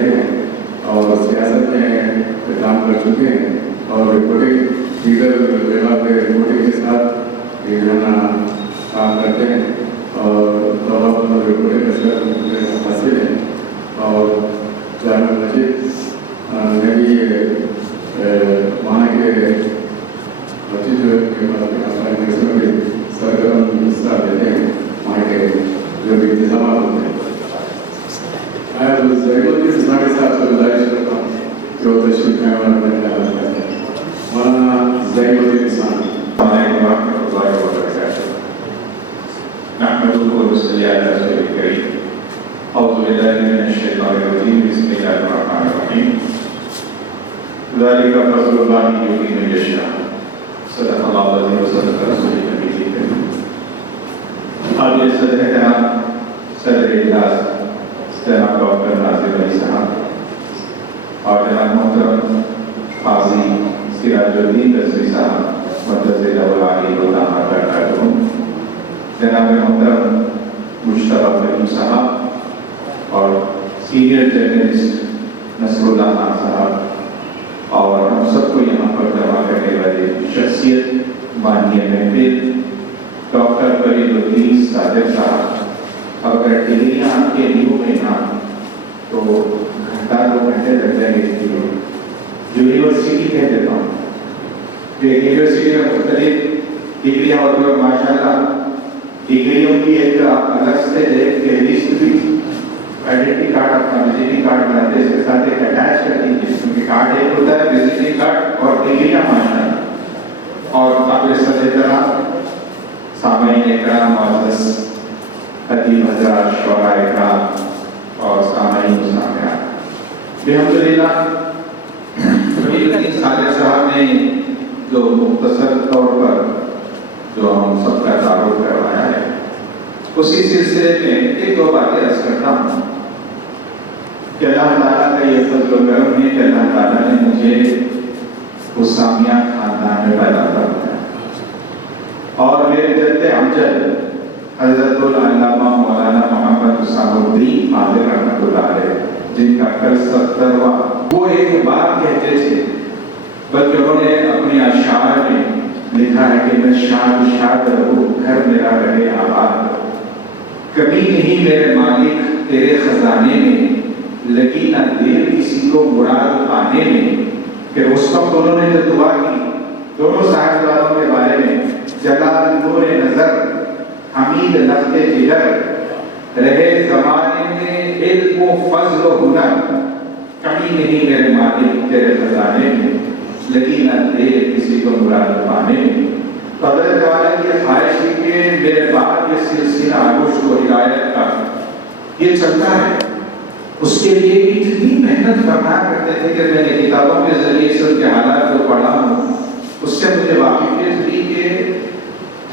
رہے ہیں اور سیاست میں کام کر چکے ہیں اور رپورٹنگ دیگر جگہ پہ رپورٹنگ کے ساتھ یہ جو ہے نا کام کرتے ہیں اور طلبا پر رپورٹنگ کا حاصل ہے اور جامعہ مسجد میں بھی وہاں کے مسجد میں بھی سرگرم حصہ لیتے ہیں وہاں کے جو بھی انتظامات ہوتے ہیں. میں ضرور الدین اسلامی صاحب سے گزارش کرتا ہوں جو تشریف میں مولانا ضرور الدین اسلامی. السلام علیکم ورحمۃ اللہ وبرکاتہ. نحمده ونصلي على رسوله الكريم. اعوذ باللہ من الشیطان الرجیم. بسم اللہ الرحمن الرحیم. ذلك فضل اللہ یؤتیہ من یشاء. صدق اللہ العظیم وصدق رسولہ النبی الکریم. حاضر صدر احترام صدر اجلاس جناب ڈاکٹر ناصر علی صاحب اور جناب محترم قاضی سراج الدین رضوی صاحب مدرسہ العالی و دامت برکاتہم، جناب محترم مشتبہ کریم صاحب اور سینئر جرنلسٹ نصر اللہ خان صاحب اور ہم سب کو یہاں پر جمع کرنے والے شخصیت بانی محفل ڈاکٹر فرید الدین صادق صاحب. اگر ڈگریاں آپ کے لیے میں نہ تو گھنٹہ 2 گھنٹے لگ جائیں گے. یونیورسٹی کہہ دیتا ہوں کہ یونیورسٹی میں مختلف ڈگریاں ہوتی ہیں. ماشاء اللہ ڈگریوں کی ایک الگ سے ایک فہرست بھی آئیڈینٹی کارڈ اپنا وزٹنگ کارڈ بناتے ہیں، اس کے ساتھ ایک اٹیچ کرتی ہیں جس میں کارڈ ایک ہوتا ہے وزٹنگ کارڈ اور ڈگریاں ماشاء اللہ. اور قابل صدر احترام سامعین اکرام معزز خطیب حضرات شعراء اکرام اور سامعین و سامعات، الحمدللہ فرید الدین صادق صاحب نے جو مختصر طور پر جو ہم سب کا تعارف کروایا ہے اسی سلسلے میں ایک دو باتیں عرض کرتا ہوں کہ اللہ تعالیٰ کا یہ فضل و کرم ہے کہ اللہ تعالیٰ نے مجھے اسامیہ خاندان میں پیدا کروایا اور میرے جد امجد حضرت العلامہ مولانا محمد اسامہ الدین فاضل رحمۃ اللہ علیہ جن کا کل 70واں، وہ ایک بات کہتے تھے بلکہ انہوں نے اپنے اشعار میں لکھا ہے کہ میں شاد شاد رہوں گھر میرا رہے آباد. کبھی نہیں میرے مالک تیرے خزانے میں لگی نہ دیر کسی کو مراد پانے میں. پھر اس وقت انہوں نے جو دعا کی دونوں صاحبزادوں کے بارے میں، جلال نور نظر حمید لفظ جگر رہے زمانے میں علم و فضل و ہنر. کمی نہیں میرے مالک تیرے خزانے میں لگی نہ دیر کسی کو مراد پانے میں. تو حضرت والا کی خواہش تھی کہ میرے بعد یہ سلسلہ آگوش و ہدایت کا یہ چلتا ہے. اس کے لیے اتنی محنت کرنا کرتے تھے کہ میں نے کتابوں کے ذریعے سے ان کے حالات کو پڑھا ہوں. اس سے مجھے واقفیت ہوئی کہ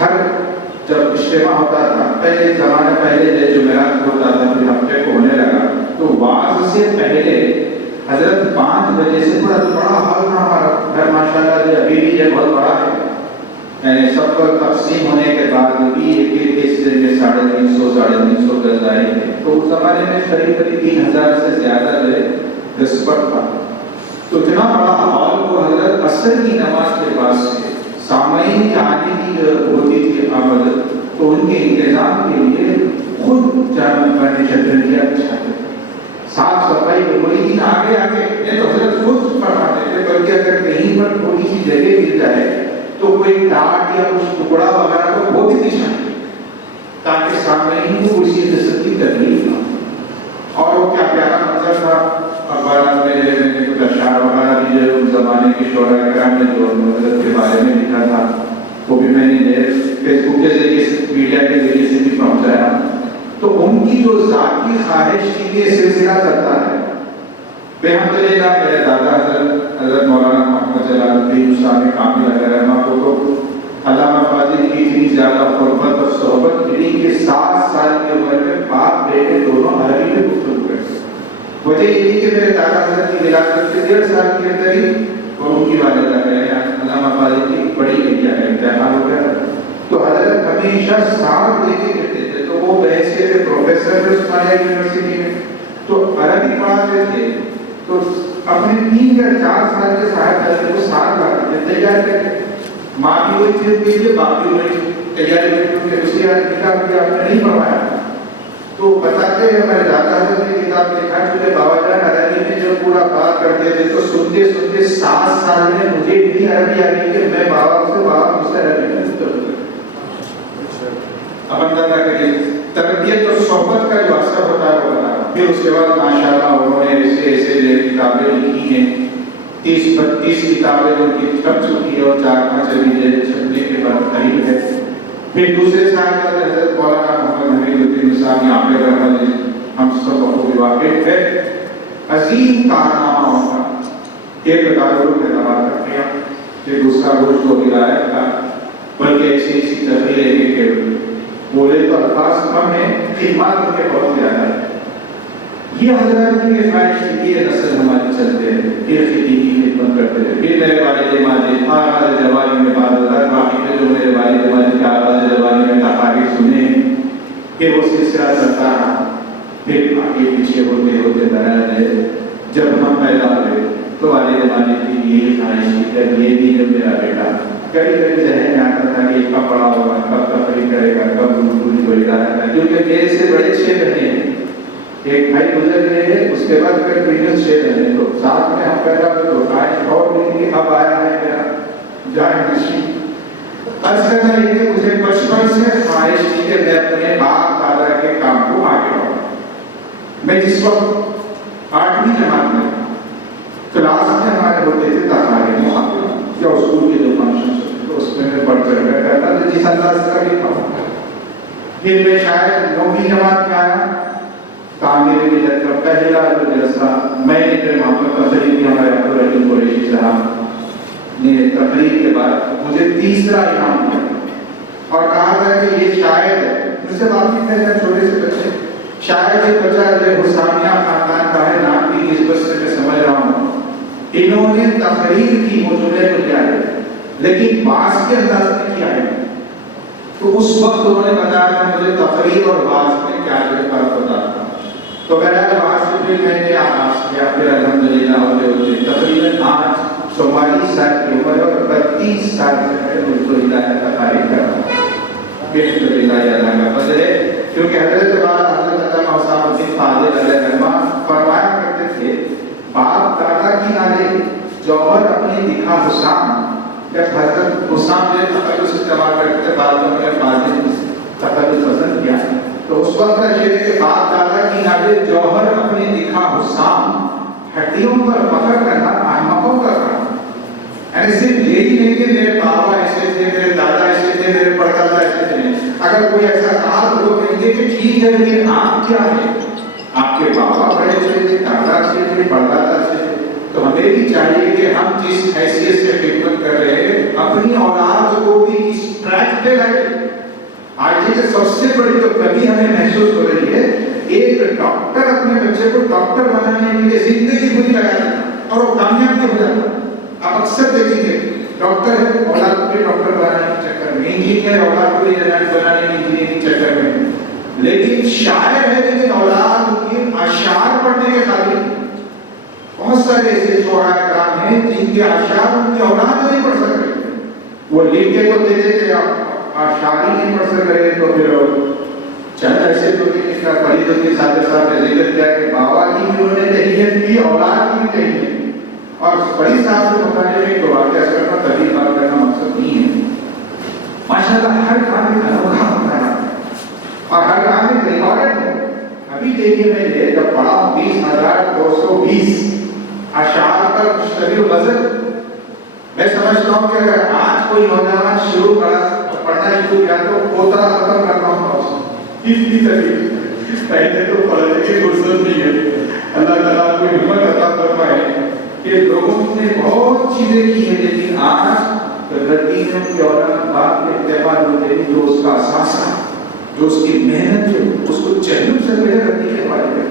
ہر جب اجتماع ہوتا تھا پہلے زمانے پہلے جمعرات ہوتا تھا پھر ہفتے کو ہونے لگا تو واعظ سے پہلے حضرت 5 بجے سے بڑا ہال تھا ہمارا گھر ماشاءاللہ ابھی بھی یہ بہت بڑا ہے. یعنی سب کو تقسیم ہونے کے بعد بھی ایک حصے میں 350 گز آئے تھے. تو اس زمانے میں قریب 3000 سے زیادہ جو ہے نسبت تھا. تو اتنا بڑا ہال کو حضرت عصر کی نماز کے بعد سے سامعین کے آنے کی ہوتی تھی آمد تو ان کے انتظام کے لیے خود جامع فرنیچر کیا چھاتے صاف صفائی ہوئی تھی. آگے یہ تو حضرت خود فرماتے تھے بلکہ اگر کہیں پر تھوڑی سی جگہ مل جائے تو کوئی ٹاٹ یا کچھ ٹکڑا وغیرہ کو وہ بھی بچھائیں تاکہ سامعین کو کسی قسم کی تکلیف نہ ہو. اور وہ کیا پیارا منظر تھا. اخبارات میں نے کچھ اشعار وغیرہ بھی جو اس زمانے کے شعراء کرام نے جو حضرت کے بارے میں لکھا تھا وہ بھی میں نے فیس بک کے ذریعے سے میڈیا کے ذریعے سے بھی پہنچایا. تو ان کی جو ذاتی خواہش تھی کہ یہ سلسلہ چلتا ہے. الحمدللہ میرے دادا حضرت مولانا محمد جلال الدین اسلامی کامل علیہ رحمہ کو تو علامہ فاضل کی اتنی زیادہ قربت اور صحبت ملی کہ 7 سال کی عمر میں باپ بیٹے دونوں عربی میں گفتگو کرتے. وجہ یہ تھی کہ میرے دادا حضرت کی ولادت کے 1.5 سال کے اندر ہی اور ان کی والدہ ہے علامہ فاضل کی بڑی بیٹیاں کا انتقال ہو گیا. تو حضرت ہمیشہ ساتھ لے کے کرتے تھے. تو وہ بحیثیت پروفیسر عثمانیہ یونیورسٹی میں تو عربی پڑھاتے تھے تو اپنے 3 یا 4 سال کے صاحب کو ساتھ لاتے تھے تیار کر کے، ماں بھی وہی چیز دیجیے، باپ بھی وہی تیاری کر کے اسی کتاب کی آپ نے نہیں پڑھایا. تو بتاتے ہیں ہمارے دادا حضرت نے کتاب لکھا ہے، مجھے بابا جان عربی میں جب پورا بات کرتے تھے تو سنتے سنتے 7 سال میں مجھے اتنی عربی آ گئی کہ میں بابا مجھ سے عربی میں اب اندازہ کریے تربیت اور صحبت کا جو اثر ہوتا ہے وہ بنا. پھر اس کے بعد ماشاءاللہ انہوں نے ایسے کتابیں لکھی ہیں، 30-32 کتابیں جو کی چھپ چکی ہے اور 4-5 ابھی چھپنے کے بعد قریب ہے. پھر دوسرے سال کا حضرت مولانا محمد حمید الدین نصابی آپ کے رحمت ہم سب کو واقف ہے، عظیم کارنامہ ان کا. ایک دارالعلوم میں تباہ کر دیا کہ دوسرا روز کو ولایت کا، بلکہ ایسی تقریر ہے کہ بولے تو الفاظ کم ہیں، خدمات ان کے بہت زیادہ ہے. یہ حضرات کی خواہش تھی کہ نسل ہماری چلتے ہیں، پھر خدمت کی خدمت کرتے ہیں. پھر میرے والد ماجد آغاز جوانی میں بعد ازار باقی میں جو میرے والد ماجد کے آغاز جوانی میں تقاریر سنے، پھر وہ سلسلہ چلتا رہا. پھر آگے پیچھے ہوتے ہوتے درد ہے. جب ہم پیدا ہوئے تو والد ماجد کی یہی خواہش تھی کہ یہ بھی جب میرا بیٹا کبھی ذہن میں آتا تھا کہ کب بڑا ہوگا، کب تقریر کرے گا، کب پوری کوئی رہا. کیونکہ میرے سے بڑے 6 بہنیں ہیں، ایک بھائی گزر گئے ہیں، اس کے بعد پھر پریویس 6 بہنیں. تو ساتھ میں ہم پیدا ہوئے تو خواہش اور نہیں اب آیا ہے میرا جان نشین. عرض کرنا یہ کہ مجھے بچپن سے خواہش تھی کہ میں اپنے باپ دادا کے کام کو آگے بڑھاؤں. میں جس وقت 8ویں جماعت میں کلاس میں ہمارے ہوتے تھے تقاریر محاورہ یا اسکول کے جو فنکشن تو اس میں بڑھ چڑھ کر کرتا تھا جس انداز کا بھی تھا. پھر میں شاید 9ویں جماعت میں آیا، تعمیر ملت کا پہلا جو جلسہ میں نے پھر وہاں پر تقریر کی. ہمارے عبدالرحیم قریشی صاحب نے تقریر کے بعد مجھے 3را انعام دیا اور کہا تھا کہ یہ شاید مجھ سے واقف ہے چھوٹے سے بچے، شاید یہ بچہ جو حسانیہ خاندان کا ہے، نام کی نسبت سے میں سمجھ رہا ہوں انہوں نے تقریر کی مجھے تو کیا ہے لیکن باز کے انداز میں کیا ہے. تو اس وقت انہوں نے بتایا تھا مجھے تقریر اور باز میں کیا فرق ہوتا تھا. تو بہرحال باز سے پھر میں نے آغاز کیا. پھر الحمدللہ ہوتے ہوتے تقریباً آج 44 سال کی عمر اور 32 سال سے میں مجھ کو ہدایت کا تاریخ کر رہا ہوں. الحمدللہ یہ اللہ کا فضل ہے. کیونکہ حضرت والا حضرت علامہ حسام الدین فاضل علیہ الرحمہ فرمایا کرتے تھے باپ دادا کی نالے جوہر اپنے دکھا حسام. جب حضرت حسام نے تقدس استعمال کرتے تھے بعد میں فاضل تقدس پسند کیا تو اس وقت کا شعر ہے کہ باپ دادا کی نالے جوہر اپنے دکھا حسام، ہڈیوں پر فخر کرنا احمقوں کا کام. یعنی صرف یہی نہیں کہ میرے بابا ایسے تھے، میرے دادا ایسے تھے، میرے پردادا ایسے تھے. اگر کوئی ایسا کہا تو وہ کہیں گے کہ ٹھیک ہے لیکن آپ کیا ہیں؟ آپ کے بابا بڑے اچھے تھے، دادا اچھے تھے، پردادا اچھے تھے. تو ہمیں بھی چاہیے کہ ہم جس حیثیت سے خدمت کر رہے ہیں اپنی اولاد کو بھی اس ٹریک پہ لائیں. آج یہ سب سے بڑی جو کمی ہمیں محسوس ہو رہی ہے، ایک ڈاکٹر اپنے بچے کو ڈاکٹر بنانے کے لیے زندگی پوری لگا دیتا اور وہ کامیاب بھی ہو جاتا. آپ اکثر دیکھیں گے ڈاکٹر ہے اولاد کو بھی ڈاکٹر بنانے کے چکر میں، انجینئر اولاد کو بھی بنانے کے انجینئرنگ کے چکر میں، لیکن شاعر ہے لیکن اولاد کی اشعار پڑھنے کے قابل. بہت سارے ایسے شعراء کرام ہیں جن کے اشعار ان کی اولاد نہیں پڑھ سک رہے. وہ لکھ کے تو دے دیتے اشعار ہی نہیں پڑھ سک رہے. تو پھر چند ایسے تو کہ فرید الدین صادق صاحب نے ذکر کیا کہ بابا کی بھی انہوں نے تہیت کی، اولاد کی بھی تہیت کی. اور فرید صاحب سے مطالعے میں تو واقعہ کرنا تبھی بات کرنا مقصد نہیں ہے. ماشاءاللہ ہر کام میں انوکھا ہوتا ہے اور ہر کام میں ریکارڈ ہے. ابھی دیکھیے میں نے جب پڑھا 20,220 اشعار پر مشتمل غزل، میں سمجھتا ہوں کہ اگر آج کوئی نوجوان پڑھنا شروع کیا تو پوترا ختم کرنا ہوگا اتنی تکلیف. پہلے تو پڑھنے کی فرصت نہیں ہے. اللہ تعالیٰ کو ہمت عطا فرمائے کہ لوگوں نے بہت چیزیں کی ہیں لیکن آج لڑکیوں کی اولاد باپ کے اعتبار ہوتے ہیں جو اس کا اثاثہ، جو اس کی محنت جو اس کو چہلم سے پہلے رکھنے کے بارے میں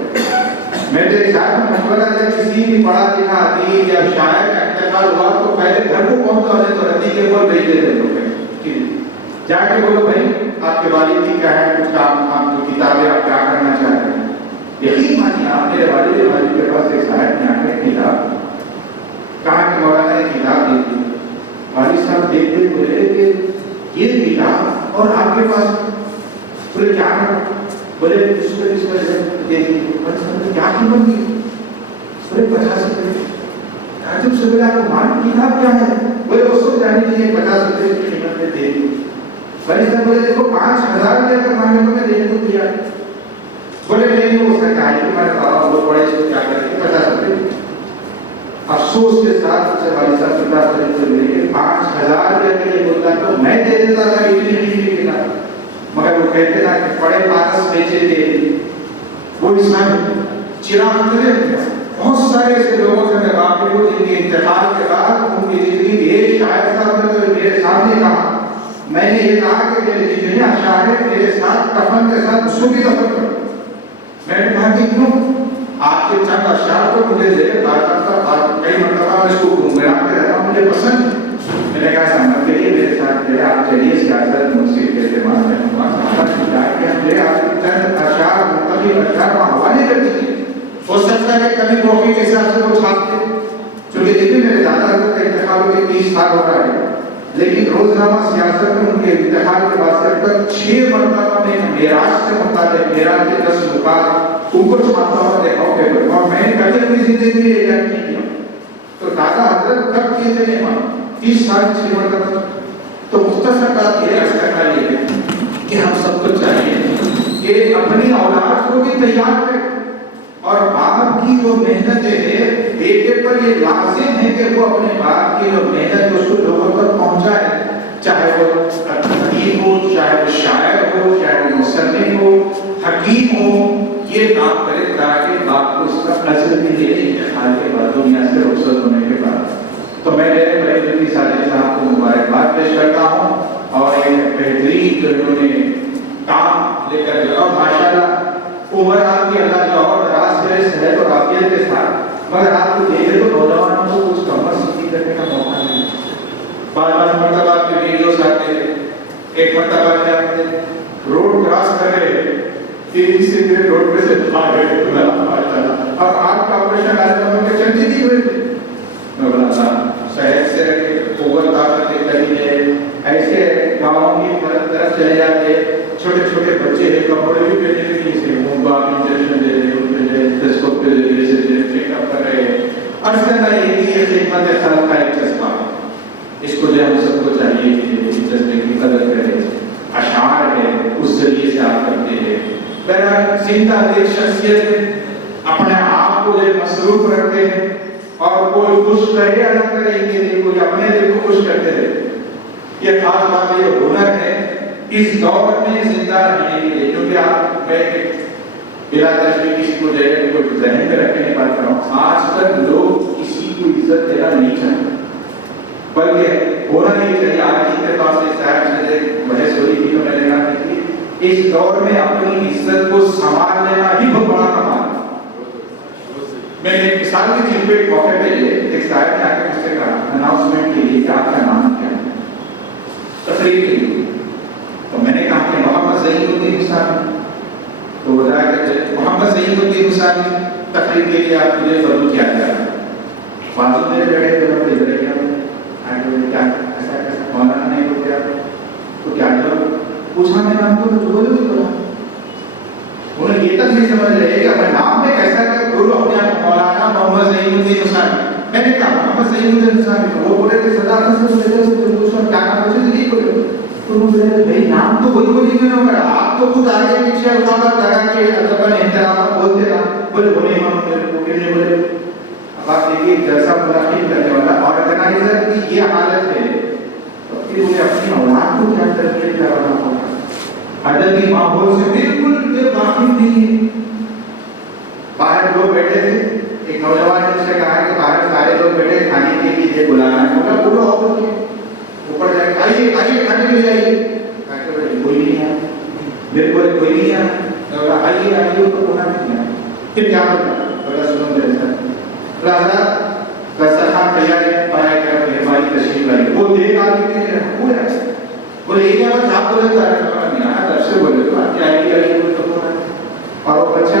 میں تو ایک ساتھ مشورہ ہے کسی بھی پڑھا لکھا ادیب یا شاعر کا انتقال ہوا تو پہلے گھر کو پہنچا دے تو ردی کے اوپر بھیج دیتے لوگ جا کے بولو بھائی آپ کے والد کی کیا ہے کچھ کام کی کتابیں آپ کیا کرنا چاہ رہے ہیں. یقین مانیے آپ میرے والد کے پاس ایک صاحب نے آ کے کتاب کہا کہ مولانا نے کتاب دی تھی. والد صاحب دیکھتے بولے کہ یہ کتاب اور آپ کے پاس بولے کیا بولے اس کو دے دی. کیا قیمت دی؟ بولے 50 روپئے. جب سے بولے آپ کو مان کتاب کیا ہے؟ بولے اس کو جانے کے لیے 50 روپئے کی قیمت میں دے دی. والد صاحب بولے دیکھو 5000 روپئے کا مانگے تو میں دینے کو دیا. بولے نہیں ہو سکتا ہے کہ ہمارے بابا بہت بڑے اس کو کیا کریں گے 50 روپئے. افسوس کے ساتھ سے والد صاحب کے پاس بولے 5000 روپئے کے لیے بولتا تو میں دے دیتا تھا اتنی نہیں کتاب. مگر وہ کہتے تھا کہ بڑے پارس بیچے تھے وہ اس میں چراغ کرے. بہت سارے ایسے لوگوں سے میں واقف ہوں جن کے انتقال کے بعد ان کی زندگی یہ شاعر صاحب نے میرے سامنے کہا میں نے یہ کہا کہ میرے جتنے اشعار ہیں میرے ساتھ کفن کے ساتھ اس کو بھی دفن کرو. میں نے کہا کہ کیوں؟ آپ کے چند اشعار کو مجھے دے کئی مرتبہ میں اس کو گنگناتے رہتا ہوں مجھے پسند ہے. میں نے کہا سمجھ کے لیے میرے ساتھ میرے آپ چلیے سیاست موسیقی کے اعتماد میں چند اشعار مختلف اشعار کو حوالے کر دیجیے. ہو سکتا ہے کہ کبھی موقع کے حساب سے وہ چھاپتے چونکہ دیکھیے میرے دادا حضرت کا انتقال ہو کے 30 سال ہو رہا ہے لیکن روزنامہ سیاست میں ان کے انتقال کے بعد سے تک 6 مرتبہ میں معراج سے متعلق معراج کے 10 نکات ان کو چھاپتا ہوا دیکھا ہو پیپر اور میں نے کبھی اپنی زندگی میں یہ نہیں کیا. تو دادا حضرت کب کیے تھے امام 30 سال 6 مرتبہ. تو مختصر بات یہ عرض کرنا یہ ہے کہ ہم سب کو چاہیے کہ اپنی اولاد کو بھی تیار کریں اور باپ کی جو محنت ہے بیٹے پر یہ لازم ہے کہ وہ اپنے باپ کی جو محنت اس کو لوگوں تک پہنچائے چاہے وہ ادیب ہو چاہے وہ شاعر ہو چاہے وہ مصنف ہو حکیم ہو یہ کام کرے تاکہ باپ کو اس کا اجر بھی دے انتقال کے بعد دنیا سے رخصت ہونے کے بعد. تو میں بڑے جلدی صالح صاحب کو مبارکباد پیش کرتا ہوں اور ایک بہترین جو انہوں نے کام لے کر اور ماشاءاللہ عمر آپ کی اللہ جو اور دراز کرے صحت اور عافیت کے ساتھ مگر آپ کو دیکھے تو نوجوانوں کو کچھ کمر سیکھی کرنے کا موقع نہیں. بار مرتبہ آپ کے ویڈیوز آتے تھے. ایک مرتبہ کیا آتے روڈ کراس کر رہے تیزی سے میرے روڈ پہ سے بھاگ گئے اور آپ کا آپریشن آج کے چلتی نہیں ہوئے تھے. میں بولا صحت سے رکھے قوت طاقت کریے ایسے گاؤں کی طرف چلے جاتے چھوٹے چھوٹے بچے ہیں کپڑے بھی پہنے کے لیے سے باپ انجیکشن دے رہے ان پہ ٹیسکوپ کے ذریعے سے چیک اپ کر رہے ہیں. عرض کرنا یہ خدمت خلق کا ایک جذبہ اس کو جو ہم سب کو چاہیے کہ اس جذبے کی قدر کریں. اشعار ہے اس ذریعے سے آپ کرتے ہیں. بہرحال زندہ دل شخصیت ہے اپنے آپ کو جو مصروف رکھتے ہیں اور کوئی خوش کرے یا نہ کرے ان کے لیے کوئی اپنے دل کو خوش کرتے رہتے. یہ خاص بات یہ ہنر ہے اس دور میں زندہ رہنے کے لیے کیونکہ آپ میں بلا تشریح کسی کو جو ہے کوئی ذہن میں رکھنے کی بات کر رہا ہوں. آج تک لوگ کسی کو عزت دینا نہیں چاہتے بلکہ ہونا نہیں چاہیے. آج ہی کے پاس اس صاحب سے بحث ہو رہی تھی تو میں نے کہا کہ اس دور میں اپنی عزت کو سنبھال لینا ہی بہت بڑا کمال ہے. میں نے ایک مثال کی جن پہ ایک موقع پہ ایک صاحب نے آ کے مجھ سے کہا اناؤنسمنٹ کے لیے کہ آپ کا نام کیا ہے تقریر کے لیے. تو میں نے کہا کہ محمد ظہیر الدین حسانی. تو وہ جا کے محمد ظہیر الدین حسانی تقریر کے لیے آپ مجھے ضرور کیا جائے گا. بازو میں بیٹھے تو میں ادھر کیا کیا ایسا ایسا مولانا نہیں ہوتے آپ تو کیا پوچھا میں نام کو جو بولے بولا انہیں یہ تک نہیں سمجھ رہے کہ اپنے نام میں کیسا کر بولو اپنے مولانا محمد ظہیر الدین حسانی. میں نے کہا محمد ظہیر الدین حسانی. وہ بولے کہ صداقت سے پوچھا کیا نام پوچھے تو نہیں بولے. تو بولے بھائی نام تو وہی بولی میں نہ کرا آپ تو خود آگے پیچھے الفاظ لگا کے ادب احترام بولتے نا بولے بولے امام میرے بولے. اب آپ دیکھیے جیسا منعقد کرنے والا آرگنائزر کی یہ حالت ہے تو پھر مجھے اپنی اولاد کو کیا تربیت کروانا ہوگا. ادبی ماحول سے بالکل بے واقف نہیں ہے. باہر لوگ بیٹھے تھے ایک نوجوان نے سے کہا کہ باہر سارے لوگ بیٹھے کھانے کے لیے بلانا ہے. بولا بولو اور اوپر جا کے آئیے آئیے کھانے کے لیے آئیے. کوئی نہیں ہے میرے کو کوئی نہیں ہے آئیے آئیے تو ہونا نہیں ہے. پھر کیا ہوگا بولا سنو میرے ساتھ راجا دسترخوان تیار ہے پڑھائی کر مہربانی تشریف لائی. وہ دیکھ آدمی کے لیے ہو رہا ہے بولے یہ کیا بات آپ بولے تو نہیں آیا جب سے بولے تو آپ کی آئیے آئیے بولے تو ہونا. اور وہ بچہ